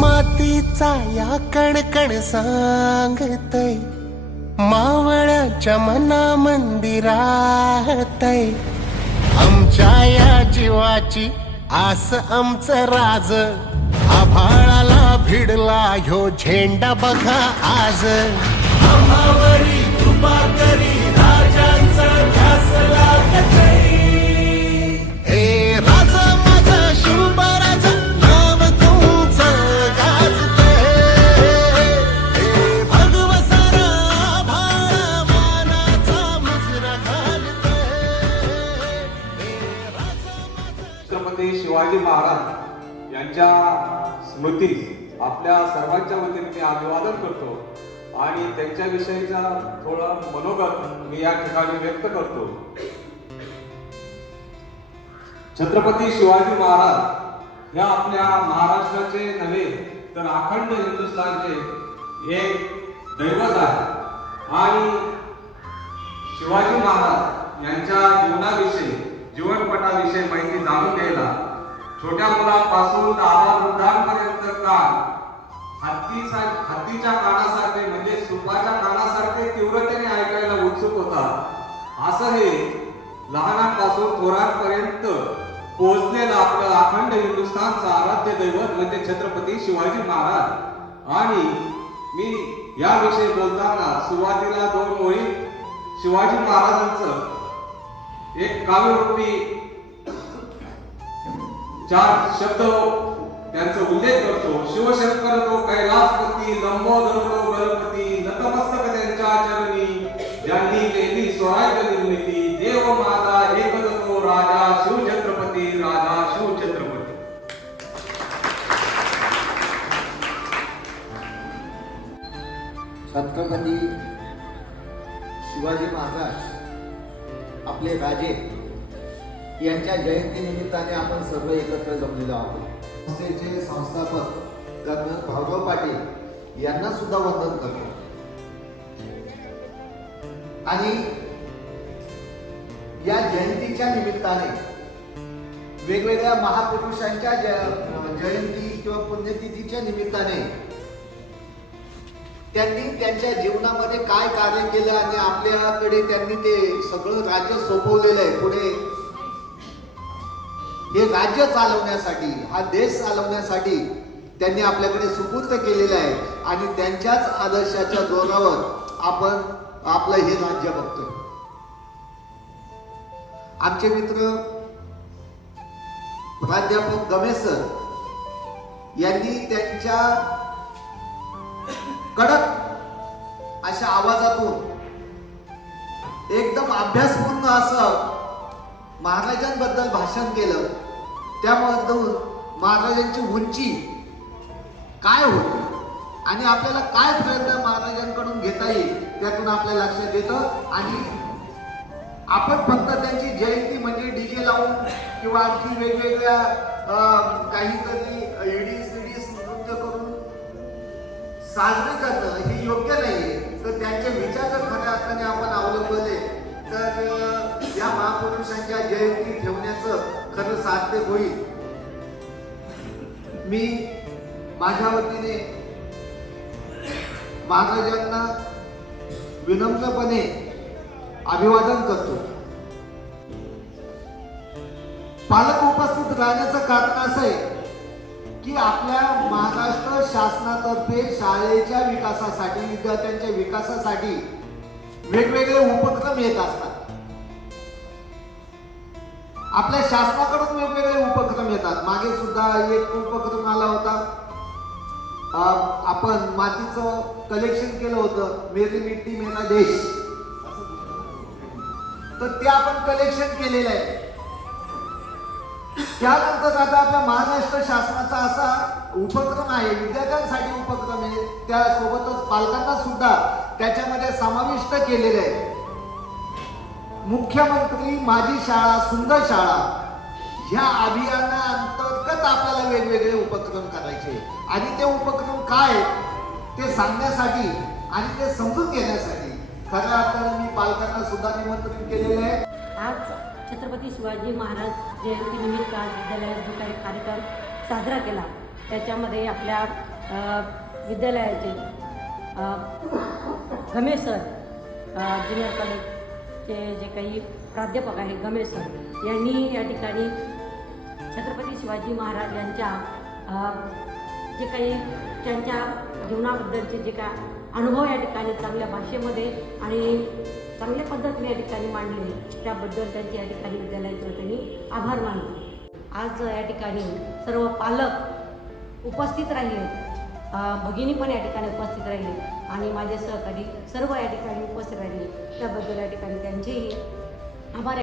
मातीचा या कणकण सांगतय. मावळ्याच्या मना मंदिरातय आमच्या या जीवाची आस आमचं राज. आभाळाला भिडला ह्यो झेंडा बघा आज. आम्हावरी कृपा शिवाजी महाराज यांच्या स्मृती आपल्या सर्वांच्या वतीने मी अभिवादन करतो आणि त्यांच्याविषयीचा थोडं मनोगत मी या ठिकाणी व्यक्त करतो. छत्रपती शिवाजी महाराज ह्या आपल्या महाराष्ट्राचे नव्हे तर अखंड हिंदुस्थानचे एक दैवत आहे आणि शिवाजी महाराज यांच्या जीवनाविषयी जीवनपटाविषयी माहिती जाणून घ्यायला छोट्या मुलांपासून आबावृद्धांपर्यंत कान हत्तीचा हत्तीच्या कानासारखे म्हणजे सुपाच्या कानासारखे तीव्रतेने ऐकायला उत्सुक होता असं हे लहानांपासून थोरांपर्यंत पोहोचलेलं आपलं अखंड हिंदुस्थानचं आराध्य दैवत म्हणजे छत्रपती शिवाजी महाराज. आणि मी याविषयी बोलताना सुरुवातीला दोन ओळी शिवाजी महाराजांचं. एक काव्यरूपी चार शब्द त्यांचा उल्लेख करतो. शिवशंकर तो कैलासपती लंबोदर गणपती नतमस्तक त्यांच्या चरणी. ज्यांनी केली स्वराज्य निर्मिती देव माता एकदतो राजा शिवछत्रपती राजा शिवछत्रपती. छत्रपती शिवाजी महाराज आपले राजे यांच्या जयंतीनिमित्ताने आपण सर्व एकत्र जमलेलो आहोत. संस्थेचे संस्थापक कर्नल भाऊराव पाटील यांना सुद्धा वंदन करतो. आणि या जयंतीच्या निमित्ताने वेगवेगळ्या महापुरुषांच्या जयंती किंवा पुण्यतिथीच्या निमित्ताने त्यांनी त्यांच्या जीवनामध्ये काय कार्य केलं आणि आपल्याकडे त्यांनी ते सगळं राज्य सोपवलेलं आहे. पुढे हे राज्य चालवण्यासाठी हा देश चालवण्यासाठी त्यांनी आपल्याकडे सुपूर्द केलेलं आहे आणि त्यांच्याच आदर्शाच्या जोरावर आपण आपलं हे राज्य बघतोय. आमचे मित्र प्राध्यापक गमेसर यांनी त्यांच्या कडक अशा आवाजातून एकदम अभ्यासपूर्ण असं महाराजांबद्दल भाषण केलं. त्यामधून महाराजांची उंची काय होती आणि आपल्याला काय प्रयत्न महाराजांकडून घेता येईल त्यातून आपल्या लक्षात येतं. आणि आपण फक्त त्यांची जयंती म्हणजे डीजे लावून किंवा आणखी वेगवेगळ्या अं, काहीतरी इडीस इडीस नृत्य करून साजरे करणं हे योग्य नाहीये तर त्यांचे विचार जर खऱ्या अर्थाने आपण अवलंबून साध्य होईल. मी माझ्या वतीने महाराजांना विनम्रपणे अभिवादन करतो. पालक उपस्थित राहण्याचं कारण असं आहे की आपल्या महाराष्ट्र शासनातर्फे शाळेच्या विकासासाठी विद्यार्थ्यांच्या विकासासाठी वेगवेगळे उपक्रम येत असतात. आपल्या शासनाकडून वेगवेगळे उपक्रम येतात. मागे सुद्धा एक उपक्रम आला होता. आपण मातीचं कलेक्शन केलं होतं. मेरी मिट्टी मेरा देश. तर ते आपण कलेक्शन केलेलं आहे. त्यानंतर आता आपल्या महाराष्ट्र शासनाचा असा उपक्रम आहे विद्यार्थ्यांसाठी उपक्रम आहे. त्यासोबतच पालकांना सुद्धा त्याच्यामध्ये समाविष्ट केलेले आहे. मुख्यमंत्री माझी शाळा सुंदर शाळा ह्या अभियाना अंतर्गत आपल्याला वेगवेगळे उपक्रम करायचे. आणि ते उपक्रम काय? ते सांगण्यासाठी आणि ते समजून घेण्यासाठी. खऱ्या अर्थानं मी पालकांना सुद्धा निमंत्रित केलेलं आहे. आज छत्रपती शिवाजी महाराज जयंतीनिमित्त आज विद्यालयात जो काही कार्यक्रम साजरा केला त्याच्यामध्ये आपल्या विद्यालयाचे रमेश सर ज्युनियर कॉलेज चे जे काही प्राध्यापक आहे गमेश सर यांनी या ठिकाणी छत्रपती शिवाजी महाराज यांच्या जे काही त्यांच्या जीवनाबद्दलचे जे काय अनुभव या ठिकाणी चांगल्या भाषेमध्ये आणि चांगल्या पद्धतीने या ठिकाणी मांडले त्याबद्दल त्यांचे या ठिकाणी विद्यालयाचे त्यांनी आभार मानले आज या ठिकाणी सर्व पालक उपस्थित राहिले. भगिनी पण या ठिकाणी उपस्थित राहिले आणि माझे सहकारी सर्व या ठिकाणी उपस्थित राहिले. त्याबद्दल या ठिकाणी त्यांचेही आभार